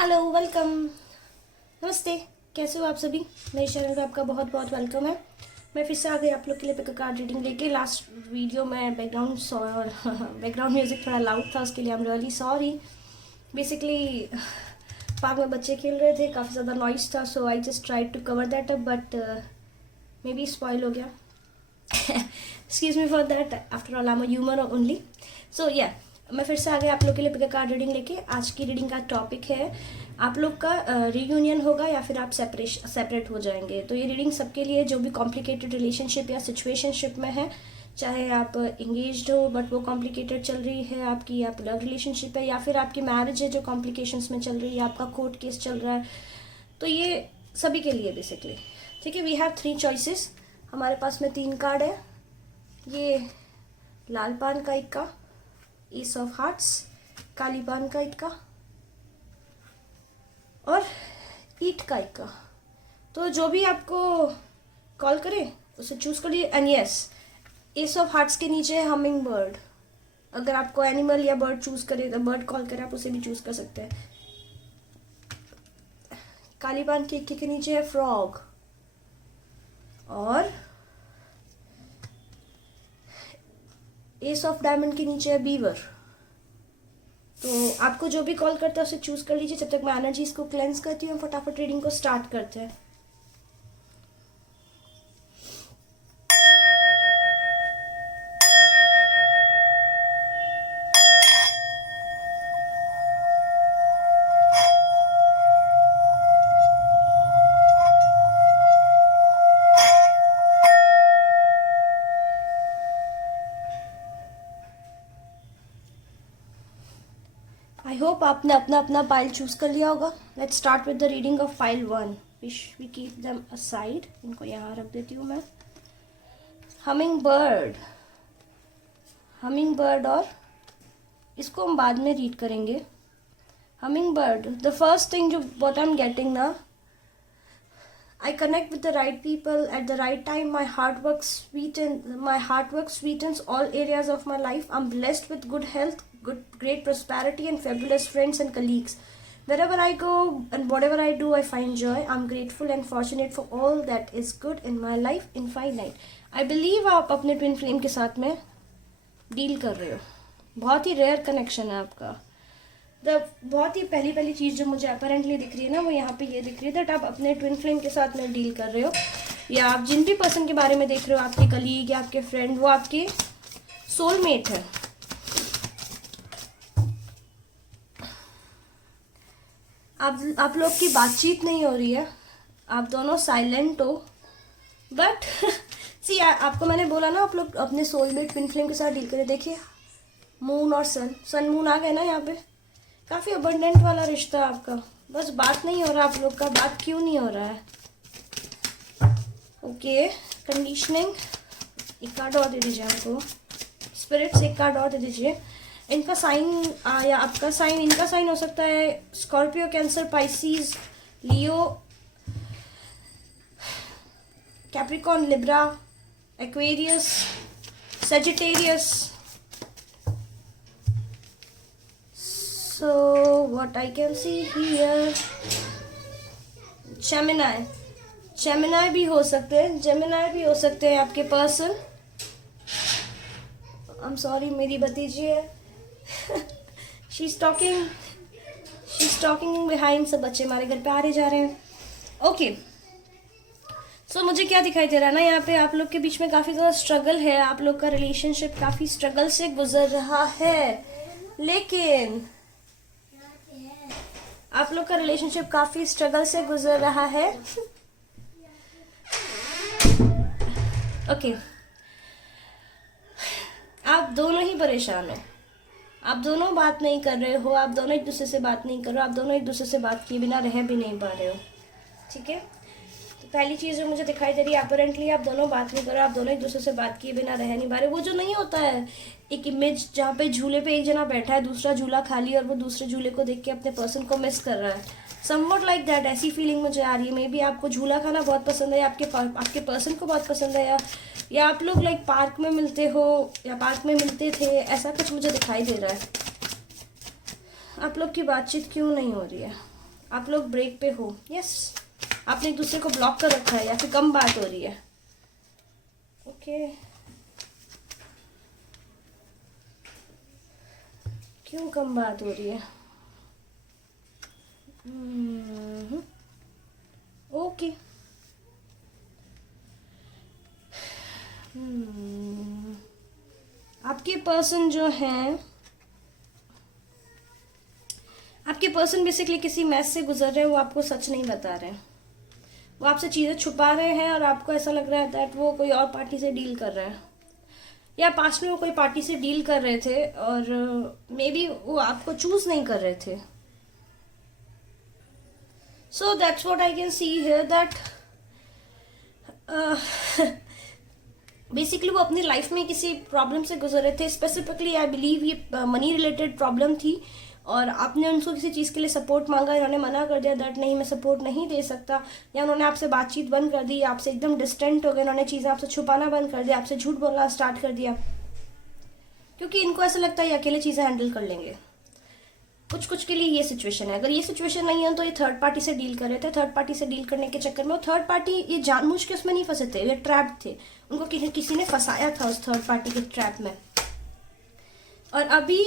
Hello, welcome, नमस्ते। कैसे हो आप सभी? मेरे चैनल पे आपका बहुत बहुत वेलकम है। मैं फिर से आ गई आप लोग के लिए पिक कार्ड रीडिंग लेके। लास्ट वीडियो में बैकग्राउंड म्यूजिक थोड़ा लाउड था, उसके लिए I am really sorry. Basically park में बच्चे खेल रहे थे, काफ़ी ज़्यादा नॉइस था, so I just try to cover that up, but maybe spoil हो गया। Excuse me for that, after all I am humour only. So या मैं फिर से आ गई आप लोग के लिए पिक कार्ड रीडिंग लेके। आज की रीडिंग का टॉपिक है आप लोग का रीयूनियन होगा या फिर आप सेपरेट हो जाएंगे। तो ये रीडिंग सबके लिए जो भी कॉम्प्लिकेटेड रिलेशनशिप या सिचुएशनशिप में है, चाहे आप इंगेज्ड हो बट वो कॉम्प्लिकेटेड चल रही है आपकी, या लव रिलेशनशिप है, या फिर आपकी मैरिज है जो कॉम्प्लिकेशंस में चल रही है, आपका कोर्ट केस चल रहा है, तो ये सभी के लिए बेसिकली। ठीक है, वी हैव 3 चॉइसेस। हमारे पास में 3 कार्ड है। ये लाल पान का इक्का, ईस ऑफ हार्ट्स, काली पान का इक्का और ईट का इक्का। तो जो भी आपको कॉल करे उसे चूज करिए। And yes, S of hearts के नीचे है हमिंग बर्ड। अगर आपको एनिमल या बर्ड चूज करे, तो बर्ड कॉल करे, आप उसे भी चूज कर सकते हैं। काली पान के इक्के के नीचे है फ्रॉग और एस ऑफ डायमंड के नीचे है बीवर। तो आपको जो भी कॉल करता है उसे चूज कर लीजिए। जब तक मैं एनर्जीज को क्लेंस करती हूँ, फटाफट रीडिंग को स्टार्ट करते हैं। आई होप आपने अपना अपना पाइल चूज कर लिया होगा। Let's start with the reading of pile 1। We keep them aside. इनको यहाँ रख देती हूँ मैं। हमिंग बर्ड और इसको हम बाद में रीड करेंगे। Humming bird, the first thing जो व्हाट आई एम गेटिंग ना, I connect with the right people at the right time. My heart work sweetens all areas of my life. I'm blessed with good health, great prosperity, and fabulous friends and colleagues. Wherever I go and whatever I do, I find joy. I'm grateful and fortunate for all that is good in my life infinite. I believe आप अपने twin flame के साथ में deal कर रहे हो। बहुत ही rare connection है आपका। बहुत ही पहली चीज़ जो मुझे अपेरेंटली दिख रही है ना, वो यहाँ पे ये दिख रही है दैट आप अपने ट्विन फ्लेम के साथ में डील कर रहे हो, या आप जिन भी पर्सन के बारे में देख रहे हो, आपके कलीग या आपके फ्रेंड, वो आपके सोलमेट है। आप लोग की बातचीत नहीं हो रही है, आप दोनों साइलेंट हो, बट सी आपको मैंने बोला ना, आप लोग अपने सोलमेट ट्विन फ्लेम के साथ डील करें। देखिए मून और सन मून आ गए ना यहाँ पे। काफ़ी अबंडेंट वाला रिश्ता आपका, बस बात नहीं हो रहा आप लोग का। बात क्यों नहीं हो रहा है? Okay, conditioning. एक कार्ड और दे दीजिए हमको स्पिरिट्स, एक कार्ड और दे दीजिए। इनका साइन या आपका साइन, इनका साइन हो सकता है Scorpio, cancer, Pisces, Leo, Capricorn, Libra, Aquarius, Sagittarius. So what I can see here, Gemini भी हो सकते हैं, Gemini भी हो सकते हैं आपके पर्सन। I'm sorry, मेरी भतीजी है। she's talking behind। सब बच्चे हमारे घर पे आ रहे जा रहे हैं। ओके, सो मुझे क्या दिखाई दे रहा है ना, यहाँ पे आप लोग के बीच में काफ़ी ज़्यादा स्ट्रगल है। आप लोग का रिलेशनशिप काफ़ी स्ट्रगल से गुजर रहा है, लेकिन आप लोग का रिलेशनशिप काफी स्ट्रगल से गुजर रहा है। ओके, आप दोनों ही परेशान हैं, आप दोनों बात नहीं कर रहे हो, आप दोनों एक दूसरे से बात नहीं कर रहे हो, आप दोनों एक दूसरे से बात किए बिना रह भी नहीं पा रहे हो। ठीक है, तो पहली चीज़ जो मुझे दिखाई दे रही है, अपरेंटली आप दोनों बात नहीं कर रहे हो, आप दोनों एक दूसरे से बात किए बिना रह नहीं पा रहे। वो जो नहीं होता है एक इमेज जहाँ पे झूले पे एक जना बैठा है, दूसरा झूला खाली, और वो दूसरे झूले को देख के अपने पर्सन को मिस कर रहा है। समवॉट लाइक दैट, ऐसी फीलिंग मुझे आ रही है। मे बी आपको झूला खाना बहुत पसंद है, या आपके पर्सन को बहुत पसंद है, या आप लोग लाइक पार्क में मिलते हो या पार्क में मिलते थे, ऐसा कुछ मुझे दिखाई दे रहा है। आप लोग की बातचीत क्यों नहीं हो रही है? आप लोग ब्रेक पे हो। यस, आपने एक दूसरे को ब्लॉक कर रखा है या फिर कम बात हो रही है। ओके, क्यों कम बात हो रही है? ओके, आपके पर्सन जो हैं, आपके पर्सन बेसिकली किसी मैस से गुजर रहे हैं, वो आपको सच नहीं बता रहे हैं, वो आपसे चीज़ें छुपा रहे हैं और आपको ऐसा लग रहा है दैट वो कोई और पार्टी से डील कर रहे हैं, या पास्ट में वो कोई पार्टी से डील कर रहे थे और मे बी वो आपको चूज नहीं कर रहे थे। So that's what I can see here, that basically वो अपनी लाइफ में किसी प्रॉब्लम से गुजर रहे थे। स्पेसिफिकली आई बिलीव ये मनी रिलेटेड प्रॉब्लम थी और आपने उनको किसी चीज़ के लिए सपोर्ट मांगा, इन्होंने मना कर दिया दैट नहीं मैं सपोर्ट नहीं दे सकता, या उन्होंने आपसे बातचीत बंद कर दी, आपसे एकदम डिस्टेंट हो गए, इन्होंने चीज़ें आपसे छुपाना बंद कर दिया, आपसे झूठ बोलना स्टार्ट कर दिया, क्योंकि इनको ऐसा लगता है ये अकेले चीज़ें हैंडल कर लेंगे। कुछ कुछ के लिए ये सिचुएशन है। अगर ये सिचुएशन नहीं है तो ये थर्ड पार्टी से डील कर रहे थे। थर्ड पार्टी से डील करने के चक्कर में वो थर्ड पार्टी ये जानबूझ के उसमें नहीं फंसे थे, ये ट्रैप थे, उनको किसी ने फंसाया था उस थर्ड पार्टी के ट्रैप में। और अभी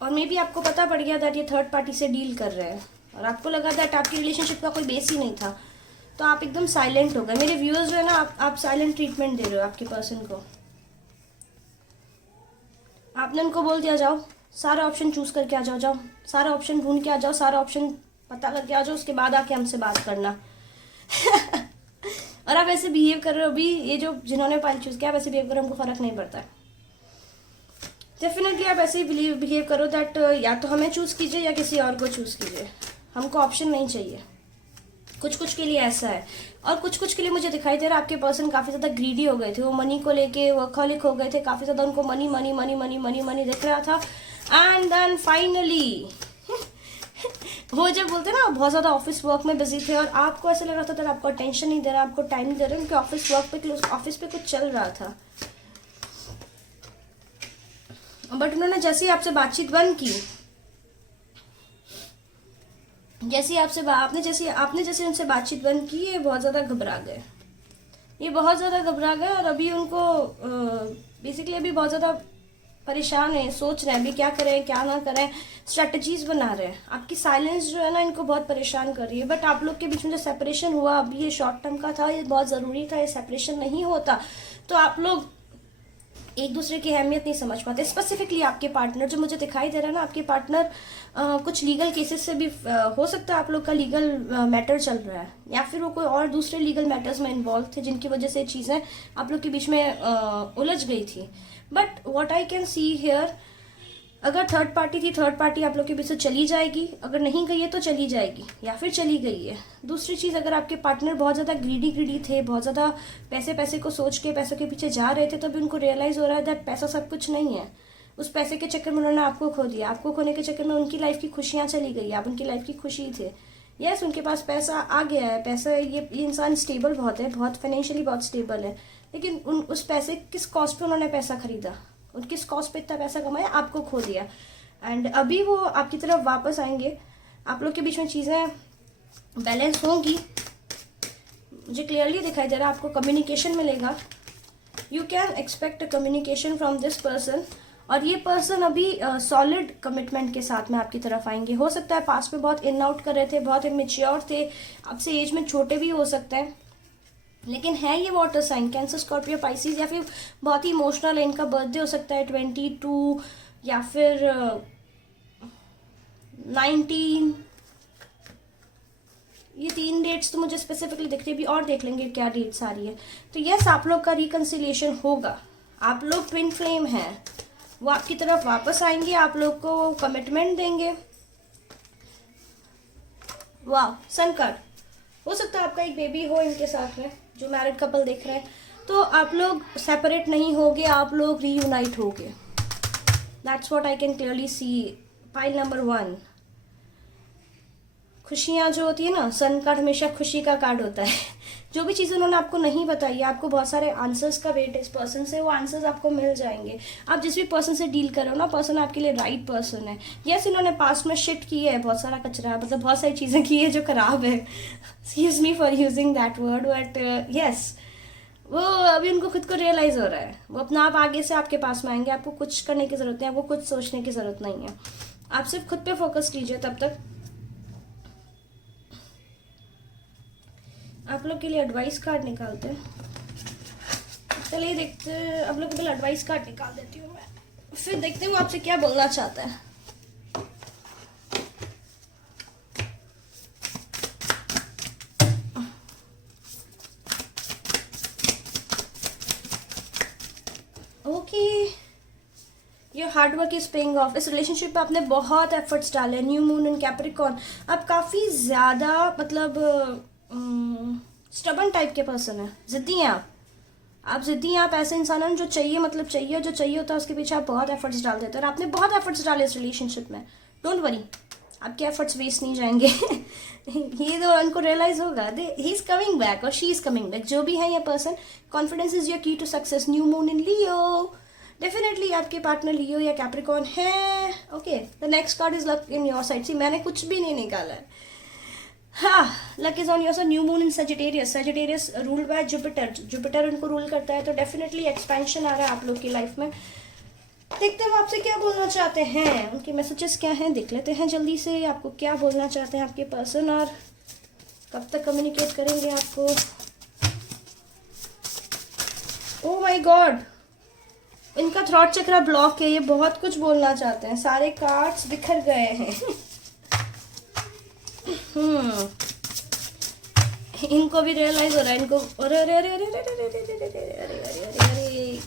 और मे भी आपको पता पड़ गया दैट ये थर्ड पार्टी से डील कर रहे हैं और आपको लगा दैट आपकी रिलेशनशिप का कोई बेस ही नहीं था, तो आप एकदम साइलेंट हो गए। मेरे व्यूअर्स जो है ना, आप साइलेंट ट्रीटमेंट दे रहे हो आपके पर्सन को। आपने उनको बोल दिया जाओ सारा ऑप्शन चूज करके आ जाओ, जाओ सारा ऑप्शन ढूंढ के आ जाओ, सारा ऑप्शन पता करके आ जाओ, उसके बाद आके हमसे बात करना। और आप ऐसे बिहेव कर रहे हो अभी, ये जो जिन्होंने पाइल चूज किया वैसे बिहेव करो, हमको फर्क नहीं पड़ता है। डेफिनेटली आप ऐसे ही बिहेव करो दैट या तो हमें चूज कीजिए या किसी और को चूज कीजिए, हमको ऑप्शन नहीं चाहिए। कुछ कुछ के लिए ऐसा है और कुछ कुछ के लिए मुझे दिखाई दे रहा है आपके पर्सन काफी ज्यादा ग्रीडी हो गए थे, वो मनी को लेके वर्कहॉलिक हो गए थे, काफी ज्यादा उनको money money money money money money दिख रहा था। एंड देन फाइनली वो जब बोलते ना बहुत ज्यादा ऑफिस वर्क में बिजी थे और आपको ऐसा लग रहा था कि आपको अटेंशन नहीं दे रहा, आपको टाइम नहीं दे रहा, उनके ऑफिस पे कुछ चल रहा था। बट उन्होंने जैसे ही आपसे बातचीत बंद की, आपने जैसे उनसे बातचीत बंद की, ये बहुत ज्यादा घबरा गए, और अभी उनको बेसिकली अभी बहुत ज्यादा परेशान है, सोच रहे हैं अभी क्या करें क्या ना करें, स्ट्रेटजीज बना रहे हैं। आपकी साइलेंस जो है ना इनको बहुत परेशान कर रही है। बट आप लोग के बीच में जो सेपरेशन हुआ अभी, ये शॉर्ट टर्म का था, ये बहुत जरूरी था। ये सेपरेशन नहीं होता तो आप लोग एक दूसरे की अहमियत नहीं समझ पाते। स्पेसिफिकली आपके पार्टनर जो मुझे दिखाई दे रहा है ना, आपके पार्टनर कुछ लीगल केसेस से भी हो सकता है आप लोग का लीगल मैटर चल रहा है, या फिर वो कोई और दूसरे लीगल मैटर्स में इन्वॉल्व थे जिनकी वजह से चीज़ें आप लोग के बीच में उलझ गई थी। But what I can see here, अगर थर्ड पार्टी थी, थर्ड पार्टी आप लोग के बीच से चली जाएगी, अगर नहीं गई है तो चली जाएगी या फिर चली गई है। दूसरी चीज़, अगर आपके पार्टनर बहुत ज़्यादा ग्रीडी थे, बहुत ज़्यादा पैसे को सोच के पैसों के पीछे जा रहे थे, तो अभी उनको रियलाइज़ हो रहा है दैट पैसा सब कुछ नहीं है। उस पैसे के चक्कर में उन्होंने आपको खो दिया, आपको खोने के चक्कर में उनकी लाइफ की खुशियाँ चली गई, आप उनकी लाइफ की खुशी थे। यस, उनके पास पैसा आ गया है, पैसा ये इंसान स्टेबल बहुत है, बहुत फाइनेंशियली बहुत स्टेबल है, लेकिन उस पैसे किस कॉस्ट पे उन्होंने पैसा खरीदा, किस कॉस्ट पे इतना पैसा कमाया, आपको खो दिया। एंड अभी वो आपकी तरफ वापस आएंगे, आप लोग के बीच में चीज़ें बैलेंस होंगी। मुझे क्लियरली दिखाई दे रहा है आपको कम्युनिकेशन मिलेगा, you can expect a communication from this person. और ये पर्सन अभी सॉलिड कमिटमेंट के साथ में आपकी तरफ आएंगे। हो सकता है पास्ट में बहुत इन आउट कर रहे थे, बहुत इमेच्योर थे, आपसे एज में छोटे भी हो सकते हैं, लेकिन है ये water sign, Cancer, Scorpio, Pisces, या फिर बहुत ही इमोशनल है, इनका बर्थडे हो सकता है 22 या फिर 19। ये 3 डेट्स तो मुझे स्पेसिफिकली दिख रही है, अभी और देख लेंगे क्या डेट्स आ रही है। तो यस, आप लोग का रिकंसिलिएशन होगा, आप लोग ट्विन फ्लेम हैं, वो आपकी तरफ वापस आएंगे, आप लोग को कमिटमेंट देंगे। वाह, सन कार्ड, हो सकता है आपका एक बेबी हो इनके साथ में, जो मैरिड कपल देख रहे हैं, तो आप लोग सेपरेट नहीं होगे, आप लोग रीयूनाइट होगे। That's what I can clearly see. Pile number 1, खुशियाँ जो होती है ना, सन कार्ड हमेशा खुशी का कार्ड होता है। जो भी चीज़ उन्होंने आपको नहीं बताई, आपको बहुत सारे आंसर्स का वेट है इस पर्सन से, वो आंसर्स आपको मिल जाएंगे। आप जिस भी पर्सन से डील कर रहे हो ना, पर्सन आपके लिए राइट पर्सन है। यस, इन्होंने पास्ट में शिट की है, बहुत सारा कचरा, मतलब बहुत सारी चीज़ें की है जो खराब है, excuse me for using that word, but yes, वो अभी उनको खुद को रियलाइज़ हो रहा है। वो अपना आप आगे से आपके पास में आएंगे, आपको कुछ करने की ज़रूरत नहीं है, आपको कुछ सोचने की ज़रूरत नहीं है। आप सिर्फ खुद पे फोकस कीजिए तब तक। आप लोग के लिए एडवाइस कार्ड निकालते हैं, चलिए देखते हैं। आप लोग के लिए एडवाइस कार्ड निकाल देती हूँ मैं, फिर देखते हैं वो आपसे क्या बोलना चाहता है। Okay, your hard work is paying off. इस रिलेशनशिप पे आपने बहुत एफर्ट्स डाले। न्यू मून इन कैप्रिकॉर्न, आप काफ़ी ज़्यादा मतलब स्टबन टाइप के पर्सन है, जिद्दी हैं आप जिद्दी हैं। आप ऐसे इंसान हैं जो चाहिए मतलब चाहिए, जो चाहिए होता है उसके पीछे आप बहुत एफर्ट्स डाल देते हैं, और आपने बहुत एफर्ट्स डाले इस रिलेशनशिप में। डोंट वरी, आपके एफर्ट्स वेस्ट नहीं जाएंगे। ये तो उनको रियलाइज होगा, ही इज कमिंग बैक और शी इज कमिंग बैक। जो भी है ये person, confidence is your key to success. New moon in Leo, definitely आपके पार्टनर लियो या कैप्रिकॉर्न है। Okay, the next card is luck in your side. See, मैंने कुछ भी नहीं निकाला है। हाँ, luck is on your side. New moon in Sagittarius, Sagittarius ruled by Jupiter, Jupiter उनको रूल करता है, तो डेफिनेटली एक्सपेंशन आ रहा है आप लोग की लाइफ में। देखते हैं वो आपसे क्या बोलना चाहते हैं, उनके मैसेजेस क्या हैं, देख लेते हैं जल्दी से। आपको क्या बोलना चाहते हैं आपके पर्सन, और कब तक कम्युनिकेट करेंगे आपको। ओह माय गॉड, इनका थ्रॉट चक्रा ब्लॉक है, ये बहुत कुछ बोलना चाहते हैं, सारे कार्ड्स बिखर गए हैं। इनको भी रियलाइज हो रहा है, इनको अरे अरे अरे अरे अरे अरे अरे अरे अरे अरे अरे अरे,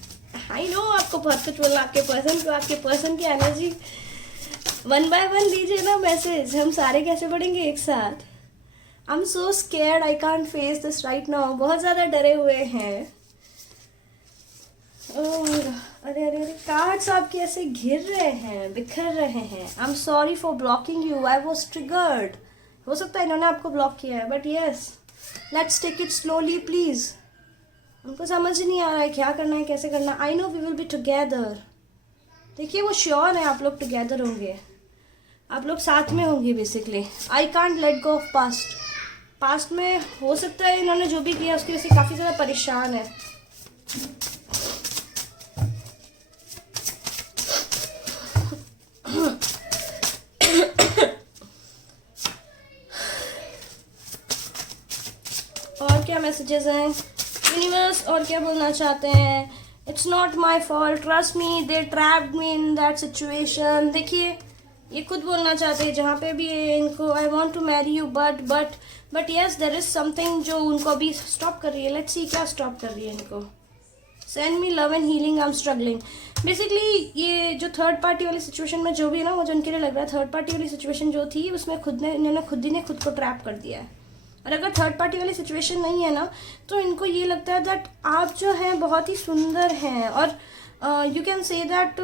आई नो आपको बहुत कुछ बोलना आपके पर्सन को। आपके पर्सन की एनर्जी 1 by 1 लीजिए ना मैसेज, हम सारे कैसे पढ़ेंगे एक साथ। I am so scared, I can't face this right now. बहुत ज़्यादा डरे हुए हैं। अरे अरे अरे, कार्ड्स आपके ऐसे घिर रहे हैं, बिखर रहे हैं। I am sorry for blocking you, I was triggered. हो सकता है इन्होंने आपको ब्लॉक किया है, but yes, let's take it slowly please. उनको समझ नहीं आ रहा है क्या करना है, कैसे करना। I know we will be together. देखिए वो श्योर है आप लोग टुगेदर होंगे, आप लोग साथ में होंगे basically. I can't let go of past. Past में हो सकता है इन्होंने जो भी किया उसकी वजह से काफ़ी ज़्यादा परेशान है। और क्या मैसेजेस हैं यूनिवर्स, और क्या बोलना चाहते हैं। It's not my fault, trust me, they trapped me in that situation. देखिए ये खुद बोलना चाहते हैं जहाँ पे भी इनको, I want to marry you but yes there is something जो उनको अभी स्टॉप कर रही है। लेट्स सी क्या स्टॉप कर रही है इनको। Send me love and healing, I am struggling. Basically ये जो थर्ड पार्टी वाली सिचुएशन में जो भी है ना, मुझे उनके लिए लग रहा है थर्ड पार्टी वाली सिचुएशन जो थी उसमें इन्होंने खुद को ट्रैप कर दिया है। और अगर थर्ड पार्टी वाली सिचुएशन नहीं है ना, तो इनको ये लगता है दैट आप जो हैं बहुत ही सुंदर हैं, और यू कैन से दैट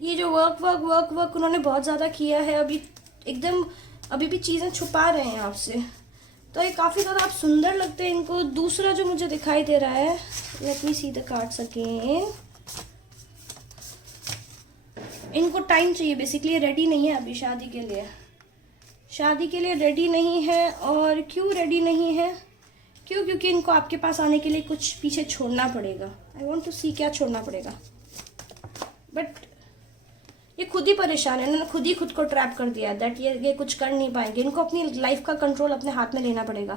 ये जो वर्क उन्होंने बहुत ज़्यादा किया है, अभी एकदम अभी भी चीज़ें छुपा रहे हैं आपसे, तो ये काफ़ी ज़्यादा आप सुंदर लगते हैं इनको। दूसरा जो मुझे दिखाई दे रहा है, let me see the cards again. इनको टाइम चाहिए बेसिकली, रेडी नहीं है अभी शादी के लिए, शादी के लिए रेडी नहीं है। और क्यों रेडी नहीं है, क्योंकि इनको आपके पास आने के लिए कुछ पीछे छोड़ना पड़ेगा। आई वॉन्ट टू सी क्या छोड़ना पड़ेगा, बट ये खुद ही परेशान है, इन्होंने खुद को ट्रैप कर दिया दैट ये कुछ कर नहीं पाएंगे। इनको अपनी लाइफ का कंट्रोल अपने हाथ में लेना पड़ेगा।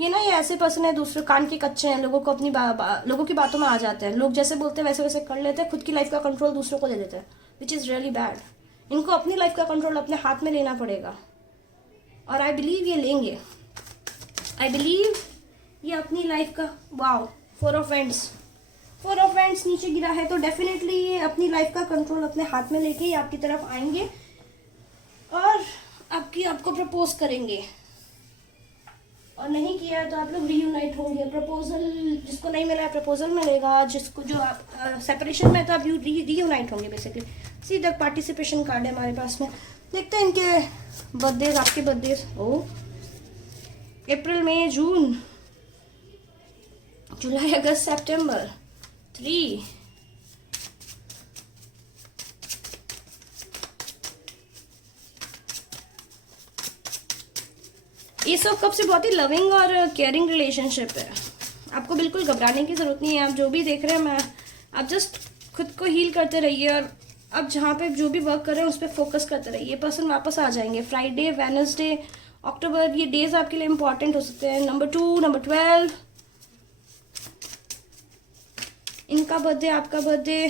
ये ना, ये ऐसे पर्सन है, दूसरे कान के कच्चे हैं, लोगों को अपनी लोगों की बातों में आ जाते हैं, लोग जैसे बोलते हैं वैसे वैसे कर लेते हैं, खुद की लाइफ का कंट्रोल दूसरों को दे देते हैं, विच इज़ रियली बैड। इनको अपनी लाइफ का कंट्रोल अपने हाथ में लेना पड़ेगा, और आई बिलीव ये लेंगे। आई बिलीव ये अपनी लाइफ का, वाओ, 4 ऑफ Wands नीचे गिरा है, तो डेफिनेटली ये अपनी लाइफ का कंट्रोल अपने हाथ में लेके ही आपकी तरफ आएंगे और आपको प्रपोज करेंगे। और नहीं किया है तो आप लोग रीयूनाइट होंगे। प्रपोजल जिसको नहीं मिला है प्रपोजल मिलेगा, जिसको जो आप सेपरेशन में तो आप रीयूनाइट होंगे basically. See the participation card है हमारे पास में। देखते हैं इनके बर्थडे, आपके बर्थडे। ओ अप्रैल, मई, जून, जुलाई, अगस्त, सितंबर 3। एस ऑफ कप से बहुत ही लविंग और केयरिंग रिलेशनशिप है। आपको बिल्कुल घबराने की ज़रूरत नहीं है। आप जो भी देख रहे हैं, आप जस्ट खुद को हील करते रहिए और अब जहाँ पे जो भी वर्क कर रहे हैं उस पर फोकस करते रहिए। पर्सन वापस आ जाएंगे। फ्राइडे, वेडनेसडे, अक्टूबर, ये डेज आपके लिए इंपॉर्टेंट हो सकते हैं। नंबर 2, नंबर 12, इनका बर्थडे, आपका birthday.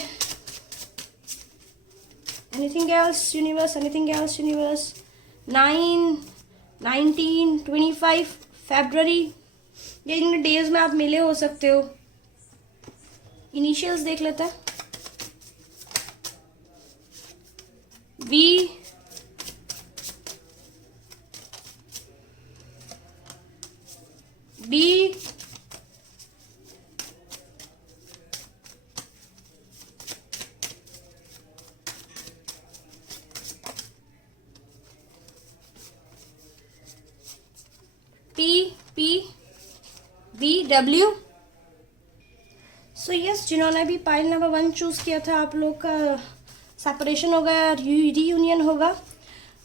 Anything else universe, anything else universe. 9, 19, 25 फरवरी, ये इन डेज में आप मिले हो सकते हो। इनिशियल्स देख लेते हैं। V, D, P, V, W. So yes, जिन्होंने भी पाइल नंबर 1 चूज किया था, आप लोग का सेपरेशन होगा, रीयूनियन होगा।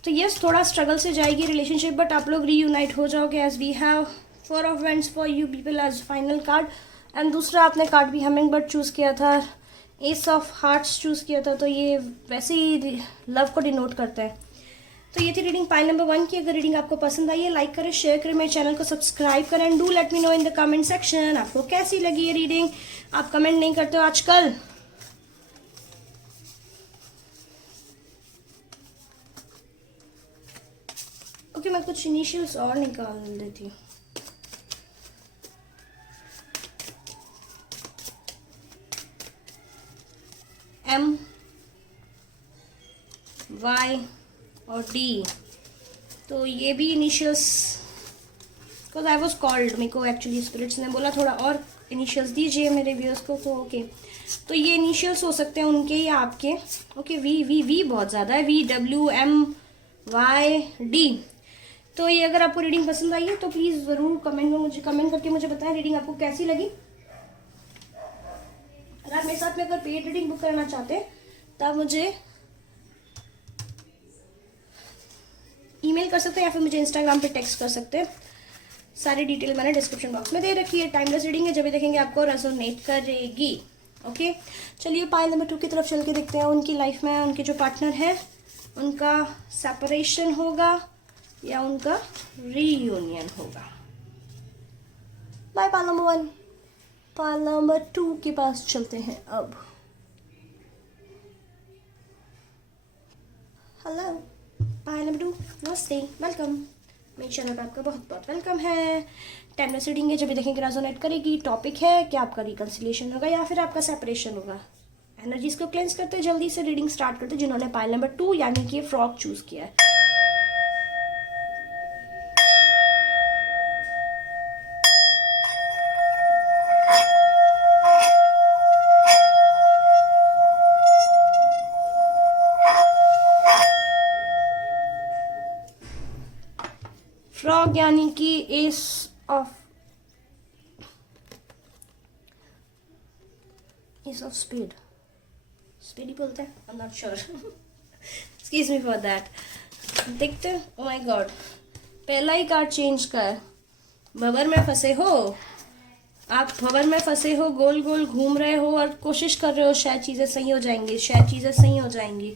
तो यस, थोड़ा स्ट्रगल से जाएगी रिलेशनशिप, बट आप लोग रीयूनाइट हो जाओगे। As we have 4 of wands for you people as final card. And दूसरा आपने कार्ड भी हमिंग बर्ड चूज किया था, एस ऑफ हार्ट्स चूज किया था। तो ये वैसे ही लव को डिनोट करता है। तो ये थी रीडिंग पाइल नंबर 1 की। अगर रीडिंग आपको पसंद आई है, लाइक करें, शेयर करें, मेरे चैनल को सब्सक्राइब करें and do let me know in the comment section आपको कैसी लगी ये रीडिंग। आप कमेंट नहीं करते हो आजकल। ओके, मैं कुछ इनिशियल्स और निकाल देती हूँ। M, Y और D। तो ये भी initials, because I was called, मेरे को एक्चुअली स्पिरिट्स ने बोला थोड़ा और इनिशियल्स दीजिए मेरे व्यूअर्स को। तो ओके, तो ये इनिशियल्स हो सकते हैं उनके या आपके। ओके, वी बहुत ज़्यादा है। V, W, M, Y, D। तो ये अगर आपको रीडिंग पसंद आई है तो प्लीज़ ज़रूर कमेंट करके मुझे बताएं रीडिंग आपको कैसी लगी। अगर आप मेरे साथ में अगर पेड रीडिंग बुक करना चाहते हैं तब मुझे ईमेल कर सकते हैं या फिर मुझे इंस्टाग्राम पे टेक्स्ट कर सकते हैं। सारी डिटेल मैंने डिस्क्रिप्शन बॉक्स में दे रखी है। टाइमलेस रीडिंग है, जब भी देखेंगे आपको रेजोनेट करेगी। ओके, चलिए पाइल नंबर 2 की तरफ चल के देखते हैं। उनकी लाइफ में उनके जो पार्टनर है उनका सेपरेशन होगा या उनका रीयूनियन होगा। By pile number 1। Pile number 2 के पास चलते हैं अब। हेलो पाइल नंबर 2, नमस्ते, वेलकम। मेरे चैनल पर आपका बहुत बहुत वेलकम है। टाइमलेस रीडिंग है, जब भी देखेंगे रेजोनेट करेगी। टॉपिक है कि आपका रिकंसिलिएशन होगा या फिर आपका सेपरेशन होगा। एनर्जीज को क्लेंस करते हैं, जल्दी से रीडिंग स्टार्ट करते हैं जिन्होंने पाइल नंबर 2 यानी कि फ्रॉग चूज किया है। फ्रॉग यानी कि एस ऑफ स्पीड ही बोलते हैं, I am not sure, excuse me for that. देखते हैं। ओ माय गॉड, पहला ही कार्ड चेंज कर। भंवर में फंसे हो आप, भंवर में फंसे हो, गोल गोल घूम रहे हो और कोशिश कर रहे हो शायद चीज़ें सही हो जाएंगी, शायद चीज़ें सही हो जाएंगी।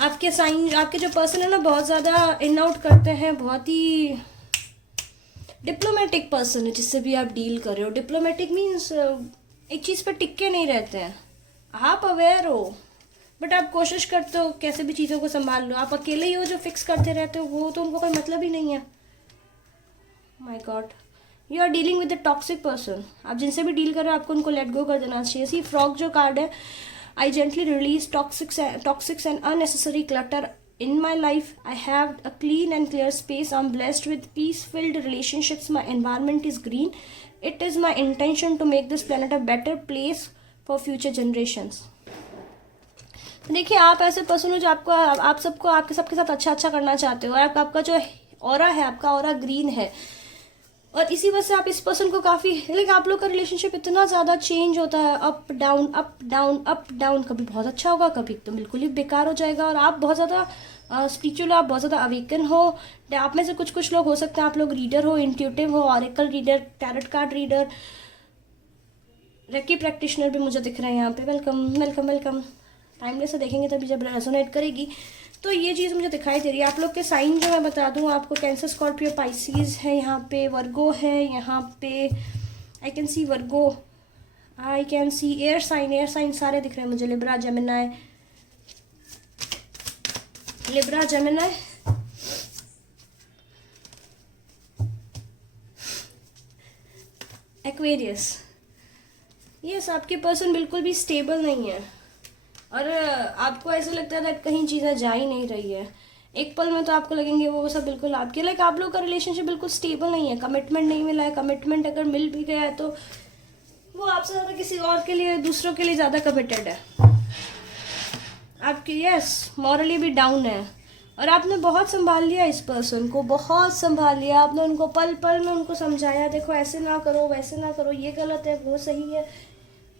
आपके साइन, आपके जो पर्सन है ना बहुत ज़्यादा इन आउट करते हैं, बहुत ही डिप्लोमेटिक पर्सन है जिससे भी आप डील कर रहे हो। डिप्लोमेटिक मीन्स एक चीज़ पर टिक के नहीं रहते हैं। आप अवेयर हो बट आप कोशिश करते हो कैसे भी चीज़ों को संभाल लो। आप अकेले ही हो जो फिक्स करते रहते हो, वो तो उनको कोई मतलब ही नहीं है। My god, you are dealing with the toxic person. आप जिनसे भी डील कर रहे हो आपको उनको लेट गो कर देना चाहिए। सी फ्रॉग जो कार्ड है, I gently release toxics and unnecessary clutter in my life. I have a clean and clear space. I'm blessed with peace-filled relationships. My environment is green. It is my intention to make this planet a better place for future generations. देखिए आप ऐसे person हो जो आपको आप सबको आपके सबके साथ अच्छा अच्छा करना चाहते हो, और आपका जो ऑरा है, आपका ऑरा ग्रीन है, और इसी वजह से आप इस पर्सन को काफ़ी, लेकिन आप लोग का रिलेशनशिप इतना ज़्यादा चेंज होता है, up down up down up down, कभी बहुत अच्छा होगा, कभी तो बिल्कुल ही बेकार हो जाएगा। और आप बहुत ज़्यादा स्पिरिचुअल, आप बहुत ज़्यादा अवेकन हो। आप में से कुछ कुछ लोग हो सकते हैं आप लोग रीडर हो, इंट्यूटिव हो, oracle reader, tarot card reader, reiki practitioner भी मुझे दिख रहे हैं यहाँ पे। Welcome welcome welcome. टाइमलेस से देखेंगे तभी जब रेजोनेट करेगी। तो ये चीज़ मुझे दिखाई दे रही है। आप लोग के साइन जो मैं बता दूं आपको, कैंसर, स्कॉर्पियो, पाइसीज है, यहाँ पे वर्गो है, यहाँ पे I can see Virgo, I can see air sign सारे दिख रहे हैं मुझे। Libra, Gemini, Libra, Gemini, Aquarius. Yes, आपके पर्सन बिल्कुल भी स्टेबल नहीं है, और आपको ऐसा लगता है दैट कहीं चीज़ें जा ही नहीं रही है। एक पल में तो आपको लगेंगे वो सब बिल्कुल आपके, लाइक आप लोग का रिलेशनशिप बिल्कुल स्टेबल नहीं है, कमिटमेंट नहीं मिला है। कमिटमेंट अगर मिल भी गया है तो वो आपसे ज़्यादा किसी और के लिए, दूसरों के लिए ज़्यादा कमिटेड है। आपकी यस मॉरली भी डाउन है, और आपने बहुत संभाल लिया इस पर्सन को, बहुत संभाल लिया आपने उनको, पल पल में उनको समझाया, देखो ऐसे ना करो, वैसे ना करो, ये गलत है, वो सही है।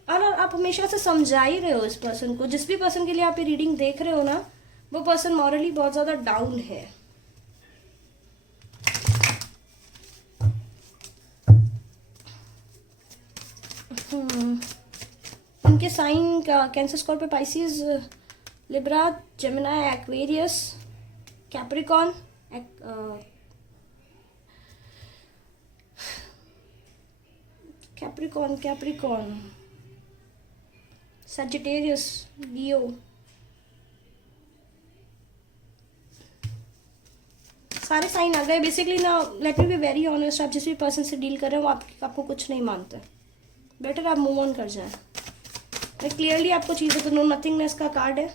और आप हमेशा से समझा ही रहे हो इस पर्सन को। जिस भी पर्सन के लिए आप ये रीडिंग देख रहे हो ना, वो पर्सन मॉरली बहुत ज़्यादा डाउन है। उनके साइन का Cancer, Scorpio, Pisces, Libra, Gemini, Aquarius, Capricorn, Capricorn, Sagittarius, Leo. सारे साइन आ गए। बेसिकली ना, let me be very honest, आप जिस भी पर्सन से डील कर रहे हो वो आपको कुछ नहीं मानते। बेटर आप मूव ऑन कर जाए। क्लियरली आपको चीज़ें तो, नो नथिंगनेस का कार्ड है।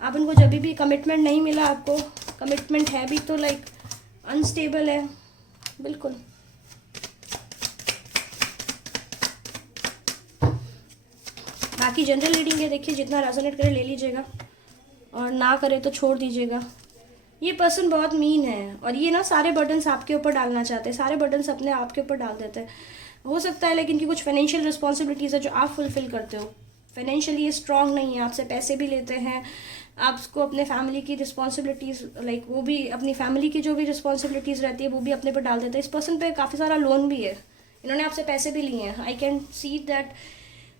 आप इनको जब भी कमिटमेंट नहीं मिला, आपको कमिटमेंट है भी तो लाइक अनस्टेबल है बिल्कुल। बाकी जनरल रीडिंग है, देखिए जितना रेजोनेट करे ले लीजिएगा, और ना करे तो छोड़ दीजिएगा। ये पर्सन बहुत मीन है, और ये ना सारे बर्डन्स आपके ऊपर डालना चाहते हैं, सारे बर्डन्स अपने आपके ऊपर डाल देते हैं। हो सकता है लेकिन कि कुछ फाइनेंशियल रिस्पॉन्सिबिलिटीज़ है जो आप फुलफिल करते हो। फाइनेंशियली ये स्ट्रांग नहीं है, आपसे पैसे भी लेते हैं, आपको अपने फैमिली की रिस्पॉन्सिबिलिटीज़, लाइक वो भी अपनी फैमिली की जो भी रिस्पॉन्सिबिलिटीज़ रहती है वो भी अपने पर डाल देते हैं। इस पर्सन पे काफ़ी सारा लोन भी है, इन्होंने आपसे पैसे भी लिए हैं। आई कैन सी दैट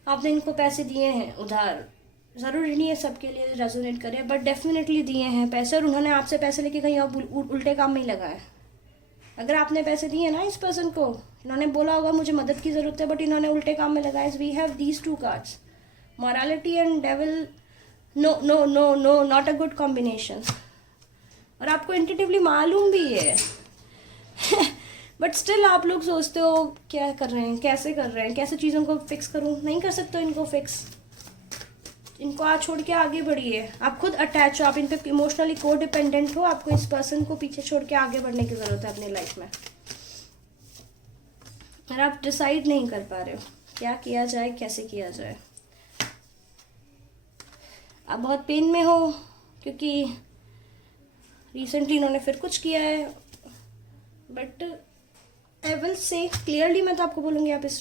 आपने इनको पैसे दिए हैं उधार। ज़रूरी नहीं है सबके लिए रेजोनेट करें, बट डेफिनेटली दिए हैं पैसे, और उन्होंने आपसे पैसे लेके कहीं और उल्टे काम में ही लगाए। अगर आपने पैसे दिए ना इस पर्सन को, इन्होंने बोला होगा मुझे मदद की ज़रूरत है, बट इन्होंने उल्टे काम में लगाए। We have these two cards, morality and devil. No no no no, not a good combination. और आपको इंट्यूटिवली मालूम भी है बट स्टिल आप लोग सोचते हो क्या कर रहे हैं, कैसे कर रहे हैं, कैसे चीज़ों को फिक्स करूं। नहीं कर सकते इनको फिक्स, इनको आज छोड़ के आगे बढ़िए। आप खुद अटैच हो, आप इन पे इमोशनली को डिपेंडेंट हो, आपको इस पर्सन को पीछे छोड़ के आगे बढ़ने की ज़रूरत है अपनी लाइफ में। और आप डिसाइड नहीं कर पा रहे हो क्या किया जाए, कैसे किया जाए। आप बहुत पेन में हो क्योंकि रिसेंटली इन्होंने फिर कुछ किया है, but I will say clearly, मैं तो आपको बोलूँगी आप इस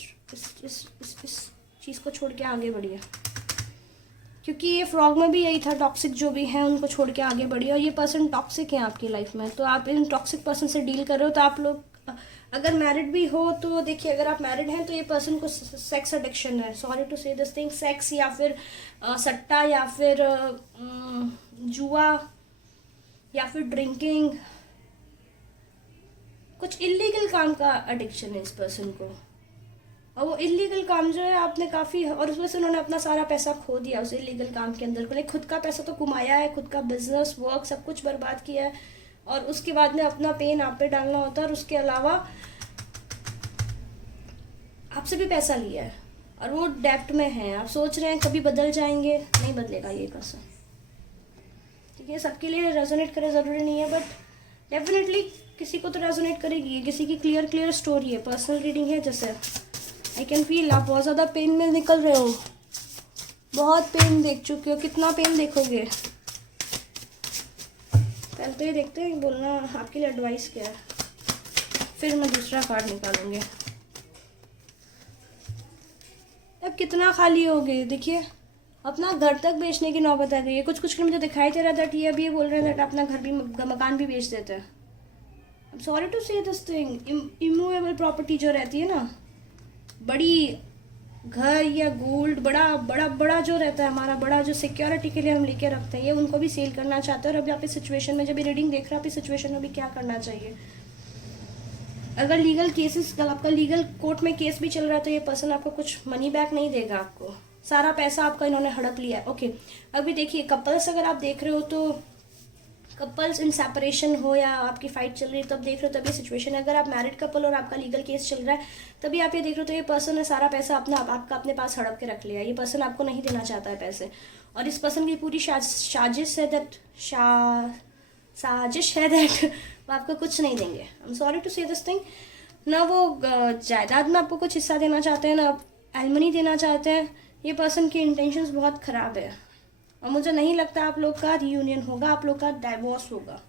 चीज़ को छोड़ के आगे बढ़िए, क्योंकि ये फ्रॉग में भी यही था, टॉक्सिक जो भी हैं उनको छोड़ के आगे बढ़िए। और ये पर्सन टॉक्सिक है आपकी लाइफ में, तो आप इन टॉक्सिक पर्सन से डील कर रहे हो। तो आप लोग अगर मैरिड भी हो तो देखिए, अगर आप मैरिड हैं तो ये पर्सन को सेक्स एडिक्शन है, sorry to say this thing, sex या फिर सट्टा या फिर जुआ या फिर ड्रिंकिंग, कुछ इलीगल काम का एडिक्शन है इस पर्सन को। और वो इलीगल काम जो है आपने काफ़ी, और उसमें से उन्होंने अपना सारा पैसा खो दिया उस इलीगल काम के अंदर। लाइक खुद का पैसा तो कमाया है, खुद का बिजनेस, वर्क, सब कुछ बर्बाद किया है, और उसके बाद में अपना पेन आप पे डालना होता है। और उसके अलावा आपसे भी पैसा लिया है, और वो डेप्ट में है। आप सोच रहे हैं कभी बदल जाएंगे, नहीं बदलेगा ये पर्सन। ठीक है, सबके लिए रेजोनेट करे ज़रूरी नहीं है, बट डेफिनेटली किसी को तो रेजोनेट करेगी। किसी की क्लियर स्टोरी है, पर्सनल रीडिंग है। जैसे आई कैन फील आप बहुत ज़्यादा पेन में निकल रहे हो, बहुत पेन देख चुके हो, कितना पेन देखोगे? पहले तो ये देखते हैं बोलना आपके लिए एडवाइस क्या है, फिर मैं दूसरा कार्ड निकालूंगी। अब कितना खाली हो गए, देखिए अपना घर तक बेचने की नौबत आ गई है। कुछ कुछ मुझे दिखाई दे रहा था दैट ये अभी बोल रहे हैं दैट अपना घर भी मकान भी बेच देते हैं। I am sorry to say this thing, immovable property जो रहती है ना, बड़ी घर या गोल्ड, बड़ा बड़ा बड़ा जो रहता है हमारा, बड़ा जो सिक्योरिटी के लिए हम लेके रखते हैं, ये उनको भी सेल करना चाहते हैं। और अभी आप इस सिचुएशन में, जब ये रीडिंग देख रहे हो, आप इस सिचुएशन में भी क्या करना चाहिए? अगर लीगल केसेस, अगर आपका लीगल कोर्ट में केस भी चल रहा है तो ये पर्सन आपको कुछ मनी बैक नहीं देगा, आपको सारा पैसा आपका इन्होंने हड़प लिया है। ओके, अभी देखिए कपल्स अगर आप देख रहे हो तो कपल्स इन सेपरेशन हो या आपकी फाइट चल रही है तब देख रहे हो, तब ये सिचुएशन है। अगर आप मैरिड कपल और आपका लीगल केस चल रहा है तभी आप ये देख रहे हो तो ये पर्सन ने सारा पैसा आपका अपने पास हड़प के रख लिया। ये पर्सन आपको नहीं देना चाहता है पैसे, और इस पर्सन की पूरी साजिश है दैट वो आपको कुछ नहीं देंगे। आई am sorry to say this thing, ना वो जायदाद में आपको कुछ हिस्सा देना चाहते हैं, ना एलमनी देना चाहते हैं। ये पर्सन की इंटेंशंस बहुत ख़राब है और मुझे नहीं लगता आप लोग का रियूनियन होगा, आप लोग का डाइवोर्स होगा।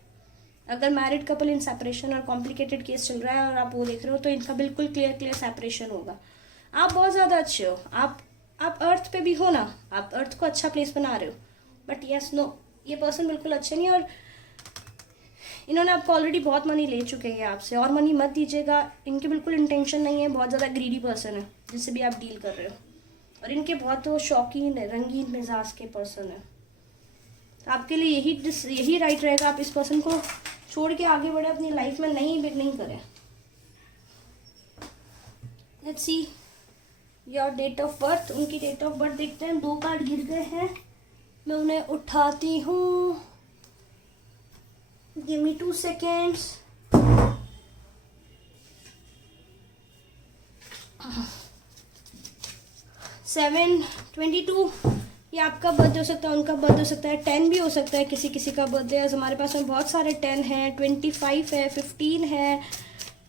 अगर मैरिड कपल इन सेपरेशन और कॉम्प्लिकेटेड केस चल रहा है और आप वो देख रहे हो तो इनका बिल्कुल क्लियर सेपरेशन होगा। आप बहुत ज़्यादा अच्छे हो, आप अर्थ पे भी हो ना, आप अर्थ को अच्छा प्लेस बना रहे हो, बट यस नो, ये पर्सन बिल्कुल अच्छे नहीं। और इन्होंने आपको ऑलरेडी बहुत मनी ले चुके हैं आपसे, और मनी मत दीजिएगा। इनकी बिल्कुल इंटेंशन नहीं है, बहुत ज़्यादा ग्रीडी पर्सन है जिससे भी आप डील कर रहे हो, और इनके बहुत वो शौकीन है, रंगीन मिजाज के पर्सन है। तो आपके लिए यही राइट रहेगा, आप इस पर्सन को छोड़ के आगे बढ़े, अपनी लाइफ में नहीं करें। Let's see your date of birth. उनकी डेट ऑफ बर्थ देखते हैं। 2 कार्ड गिर गए हैं, मैं उन्हें उठाती हूँ। Give me 2 seconds। सेवन 22, ये आपका बर्थडे हो सकता है, उनका बर्थडे हो सकता है, 10 भी हो सकता है किसी का बर्थडे। हमारे पास में बहुत सारे 10 हैं, 25 है, 15 है,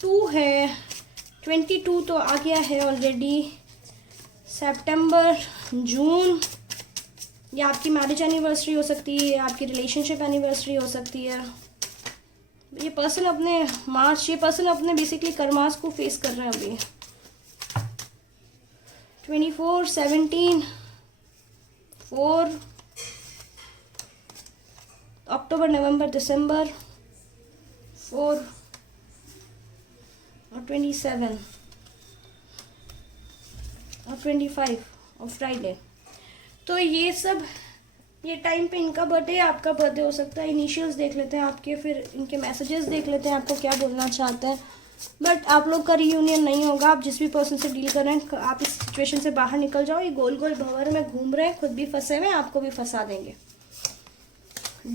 2 है, 22 तो आ गया है ऑलरेडी। सितंबर, जून, ये आपकी मैरिज एनिवर्सरी हो सकती है, आपकी रिलेशनशिप एनिवर्सरी हो सकती है। ये पर्सन अपने बेसिकली कर्मास को फेस कर रहे हैं अभी। 24, 17, 4, अक्टूबर, नवंबर, दिसंबर, 4 और 27 और 25 और फ्राइडे। तो ये टाइम पे इनका बर्थडे, आपका बर्थडे हो सकता है। इनिशियल्स देख लेते हैं आपके, फिर इनके मैसेजेस देख लेते हैं आपको क्या बोलना चाहते हैं। बट आप लोग का रियूनियन नहीं होगा। आप जिस भी पर्सन से डील कर रहे हैं, आप इस सिचुएशन से बाहर निकल जाओ। ये गोल गोल भंवर में घूम रहे हैं, खुद भी फंसे हुए हैं, आपको भी फंसा देंगे।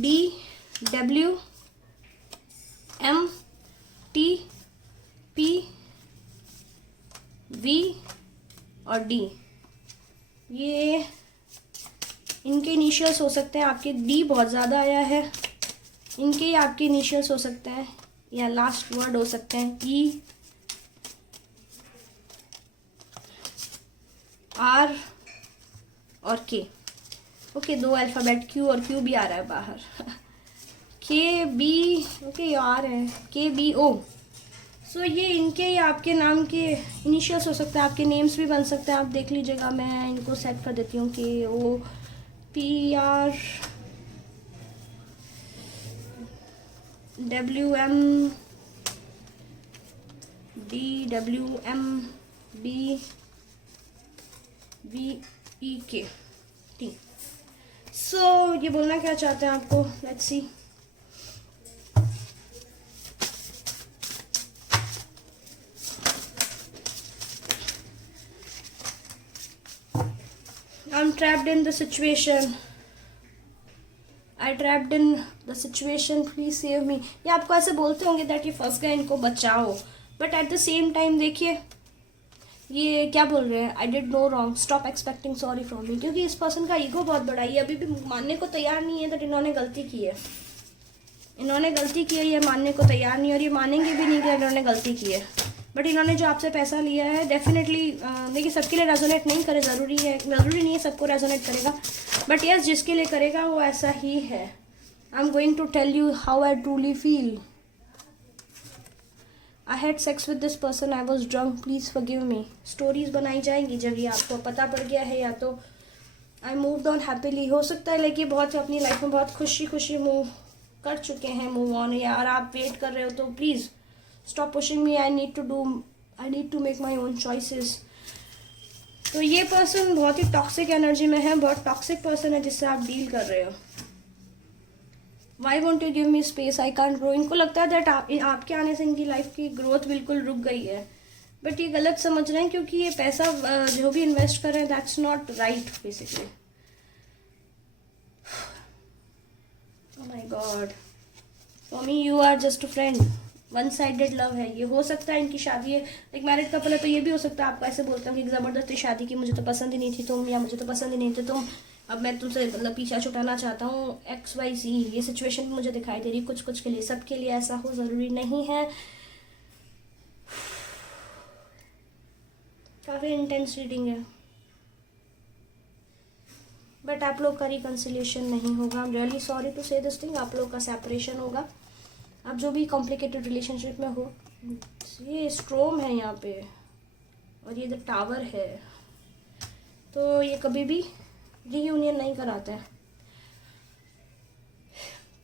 DWM TP V और D, ये इनके इनिशियल्स हो सकते हैं। आपके D बहुत ज़्यादा आया है, इनके ही आपके इनिशियल्स हो सकते हैं या लास्ट वर्ड हो सकते हैं E, R और K। ओके, 2 अल्फ़ाबेट Q और Q भी आ रहा है बाहर। KB, ओके R है, KBO। सो ये इनके या आपके नाम के इनिशियल्स हो सकते हैं, आपके नेम्स भी बन सकते हैं। आप देख लीजिएगा, मैं इनको सेट कर देती हूँ। KOPR WM DWM BVEK T। सो ये बोलना क्या चाहते हैं आपको, let's see. I'm trapped in the situation. I trapped in the situation. Please save me. ये आपको ऐसे बोलते होंगे दैट ये फंस गए, इनको बचाओ। But at the same time देखिए ये क्या बोल रहे हैं, I did no wrong, stop expecting sorry from me. क्योंकि इस पर्सन का ईगो बहुत बड़ा है, ये अभी भी मानने को तैयार नहीं है दैट इन्होंने गलती की है। इन्होंने गलती की है, ये मानने को तैयार नहीं है, और ये मानेंगे भी नहीं कि इन्होंने गलती की है। बट इन्होंने जो आपसे पैसा लिया है डेफिनेटली, देखिए सबके लिए रेजोनेट नहीं करे, ज़रूरी नहीं है सबको रेजोनेट करेगा, बट यस जिसके लिए करेगा वो ऐसा ही है. I am going to tell you how I truly feel. I had sex with this person, I was drunk, please forgive me. Stories बनाई जाएंगी जब ये आपको पता पड़ गया है, या तो आई मूव्ड ऑन हैप्पीली. हो सकता है लेकिन बहुत अपनी लाइफ में बहुत खुशी खुशी मूव कर चुके हैं, मूव ऑन, या और आप वेट कर रहे हो तो please stop pushing me. I need to make my own choices. तो ये पर्सन बहुत ही टॉक्सिक एनर्जी में है, बहुत टॉक्सिक पर्सन है जिससे आप डील कर रहे हो. Why won't you give me space, I can't grow. इनको लगता है दैट आपके आने से इनकी लाइफ की ग्रोथ बिल्कुल रुक गई है, बट ये गलत समझ रहे हैं क्योंकि ये पैसा जो भी इन्वेस्ट कर रहे हैं that's not right basically. Oh my god, for me you are just a friend. One sided love है ये. हो सकता है इनकी शादी है, एक मैरिड कपल है, तो ये भी हो सकता है आपको ऐसे बोलते हैं कि ज़बरदस्ती शादी की, मुझे तो पसंद ही नहीं थी तुम, या मुझे तो पसंद ही नहीं थे तुम, अब मैं तुमसे मतलब पीछा छुटाना चाहता हूँ, XYZ. ये सिचुएशन भी मुझे दिखाई दे रही है कुछ कुछ के लिए. सबके लिए ऐसा हो ज़रूरी नहीं है. काफ़ी इंटेंस रीडिंग है, बट आप लोग का रिकन्सिलिएशन नहीं होगा. I am really sorry to say this thing. आप लोग का सेपरेशन होगा. आप जो भी कॉम्प्लिकेटेड रिलेशनशिप में हो. ये स्ट्रोम है यहाँ पे और ये द टावर है, तो ये कभी भी रीयूनियन नहीं कराता है.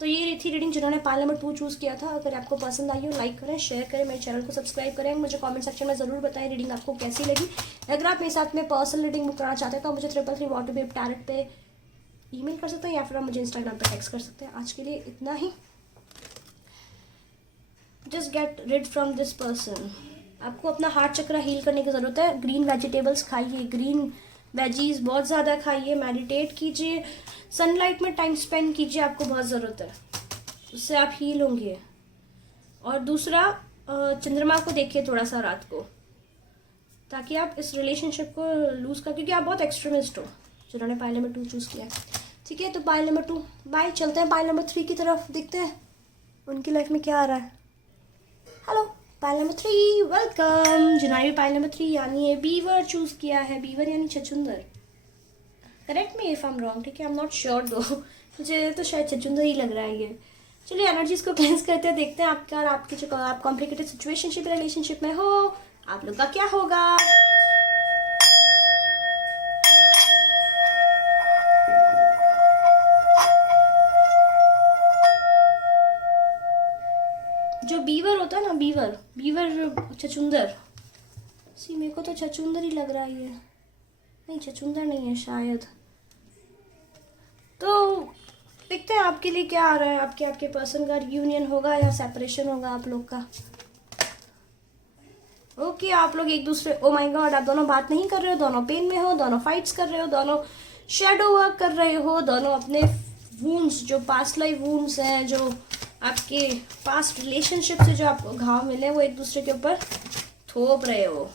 तो ये थी रीडिंग जिन्होंने पाइल नंबर 2 चूज़ किया था. अगर आपको पसंद आई हो लाइक करें, शेयर करें, मेरे चैनल को सब्सक्राइब करें. मुझे कमेंट सेक्शन में ज़रूर बताएं रीडिंग आपको कैसी लगी. अगर आप मेरे साथ में पर्सनल रीडिंग बुक कराना चाहते हैं तो मुझे 333 टैरेट पे ईमेल कर सकते हैं, या फिर आप मुझे इंस्टाग्राम पे टेक्स्ट कर सकते हैं. आज के लिए इतना ही. Just get rid from this person. आपको अपना हार्ट चक्र हील करने की ज़रूरत है. ग्रीन वेजिटेबल्स खाइए, ग्रीन वेजीज बहुत ज़्यादा खाइए, मेडिटेट कीजिए, सनलाइट में टाइम स्पेंड कीजिए, आपको बहुत ज़रूरत है, उससे आप हील होंगे. और दूसरा, चंद्रमा को देखिए थोड़ा सा रात को, ताकि आप इस रिलेशनशिप को लूज़ कर, क्योंकि आप बहुत एक्सट्रीमिस्ट हो जिन्होंने पाइल नंबर 2 चूज़ किया. ठीक है, तो पाइल नंबर 2 बाय. चलते हैं पाइल नंबर 3 की तरफ, देखते हैं उनकी लाइफ में क्या आ रहा है. Hello pile number 3, welcome. जिन्होंने भी पाइल नंबर 3 यानी बीवर चूज़ किया है, बीवर यानी छछूंदर. Correct me if I am wrong. ठीक है, आई एम नॉट श्योर दो, मुझे तो शायद छछूंदर ही लग रहा है ये. चलिए एनर्जीज को क्लेंस करते हैं, देखते हैं आपका और आपकी जो आप कॉम्प्लिकेटेड सिचुएशनशिप रिलेशनशिप में हो, आप लोग का क्या होगा. जो बीवर होता है ना, बीवर छछूंदर. सी मेरे को तो छछूंदर ही लग रहा है ये. नहीं, छछूंदर नहीं है शायद. तो देखते हैं आपके लिए क्या आ रहा है. आपके पर्सन का यूनियन होगा या सेपरेशन होगा आप लोग का. ओके, आप लोग एक दूसरे, ओ माय गॉड, आप दोनों बात नहीं कर रहे हो, दोनों पेन में हो, दोनों फाइट्स कर रहे हो, दोनों शेडो वर्क कर रहे हो, दोनों अपने वूंड्स, जो पास्ट लाइफ वूंड्स हैं, जो आपके पास्ट रिलेशनशिप से जो आपको घाव मिले, वो एक दूसरे के ऊपर थोप रहे हो.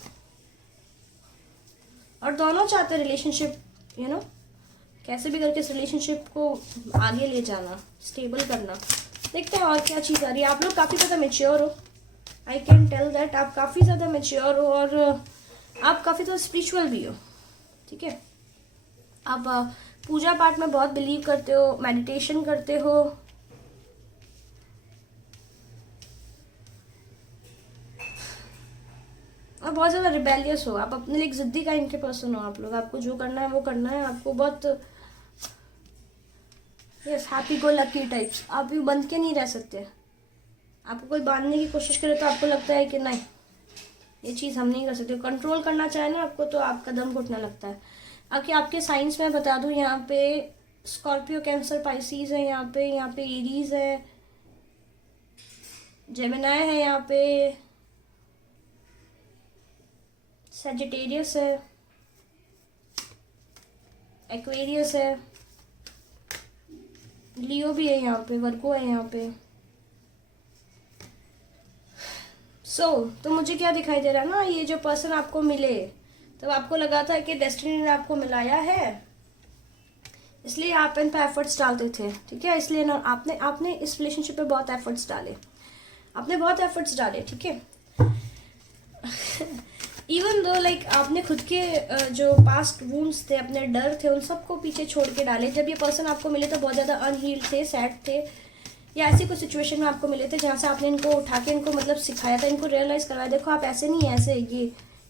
और दोनों चाहते हैं रिलेशनशिप कैसे भी करके इस रिलेशनशिप को आगे ले जाना, स्टेबल करना. देखते हैं और क्या चीज़ आ रही है. आप लोग काफ़ी ज़्यादा मेच्योर हो. आई कैन टेल दैट आप काफ़ी ज़्यादा मेच्योर हो, और आप काफ़ी ज़्यादा स्पिरिचुअल भी हो. ठीक है, आप पूजा पाठ में बहुत बिलीव करते हो, मेडिटेशन करते हो. और बहुत ज़्यादा रिबेलियस हो. आप अपने लिए एक ज़िद्दी काइंड के पर्सन हो. आप लोग, आपको जो करना है वो करना है. आपको बहुत yes happy go lucky types. आप भी बंध के नहीं रह सकते. आपको कोई बांधने की कोशिश करे तो आपको लगता है कि नहीं, ये चीज़ हम नहीं कर सकते. कंट्रोल करना चाहे ना आपको, तो आपका दम घुटने लगता है. आपके साइंस में बता दूं, यहाँ पे स्कॉर्पियो, कैंसर, पाइसिस है, यहाँ पे एरीज है, जेमिनाई है, यहाँ पे सजिटेरियस है, एक्वेरियस है, लियो भी है, यहाँ पे वर्गो है, यहाँ पे. तो मुझे क्या दिखाई दे रहा है ना, ये जो पर्सन आपको मिले, तब आपको लगा था कि डेस्टिनी ने आपको मिलाया है, इसलिए आप इन पे एफर्ट्स डालते थे. ठीक है, इसलिए ना आपने इस रिलेशनशिप पे बहुत एफर्ट्स डाले. ठीक है, इवन दो लाइक आपने खुद के जो पास्ट वूंड्स थे, अपने डर थे, उन सबको पीछे छोड़ के डाले। जब ये पर्सन आपको मिले तो बहुत ज़्यादा अनहील्ड थे, सैड थे, या ऐसी कुछ सिचुएशन में आपको मिले थे जहाँ से आपने इनको उठा के इनको मतलब सिखाया था, इनको रियलाइज़ करवाया, देखो आप ऐसे नहीं है, ऐसे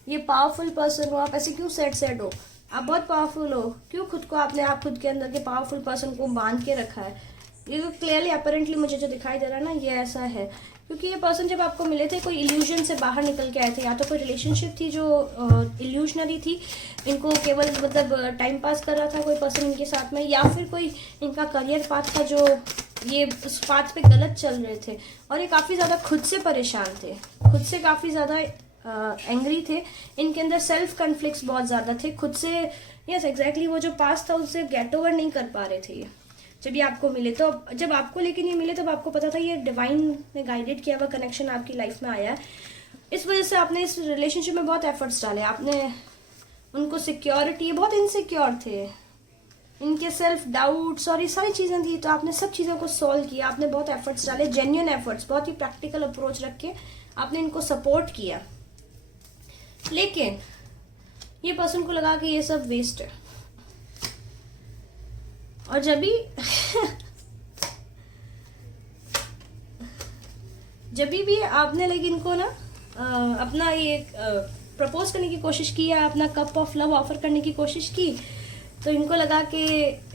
ये पावरफुल पर्सन हो, आप ऐसे क्यों सैड हो, आप बहुत पावरफुल हो, क्यों खुद को आपने आप खुद के अंदर के पावरफुल पर्सन को बांध के रखा है। ये तो क्लियरली अपेरेंटली मुझे जो दिखाई दे रहा है ना, ये ऐसा है। क्योंकि ये पर्सन जब आपको मिले थे कोई इल्यूजन से बाहर निकल के आए थे, या तो कोई रिलेशनशिप थी जो इल्यूजनरी थी, इनको केवल मतलब टाइम पास कर रहा था कोई पर्सन इनके साथ में, या फिर कोई इनका करियर पाथ था जो ये उस पाथ पे गलत चल रहे थे, और ये काफ़ी ज़्यादा खुद से परेशान थे, खुद से काफ़ी ज़्यादा एंग्री थे, इनके अंदर सेल्फ कन्फ्लिक्ट्स बहुत ज़्यादा थे खुद से। यस एग्जैक्टली, वो जो पास था उससे गेट ओवर नहीं कर पा रहे थे ये जब ये आपको मिले। तो जब आपको लेकिन ये मिले तब आपको पता था ये डिवाइन ने गाइडेड किया हुआ कनेक्शन आपकी लाइफ में आया है। इस वजह से आपने इस रिलेशनशिप में बहुत एफर्ट्स डाले, आपने उनको सिक्योरिटी, बहुत इनसिक्योर थे, इनके सेल्फ डाउट्स और ये सारी चीज़ें थी, तो आपने सब चीज़ों को सॉल्व किया, आपने बहुत एफर्ट्स डाले, जेन्युइन एफर्ट्स, बहुत ही प्रैक्टिकल अप्रोच रख के आपने इनको सपोर्ट किया। लेकिन ये पर्सन को लगा कि ये सब वेस्ट है, और जब भी आपने लाइक इनको ना अपना ये प्रपोज करने की कोशिश की या अपना कप ऑफ लव ऑफर करने की कोशिश की, तो इनको लगा कि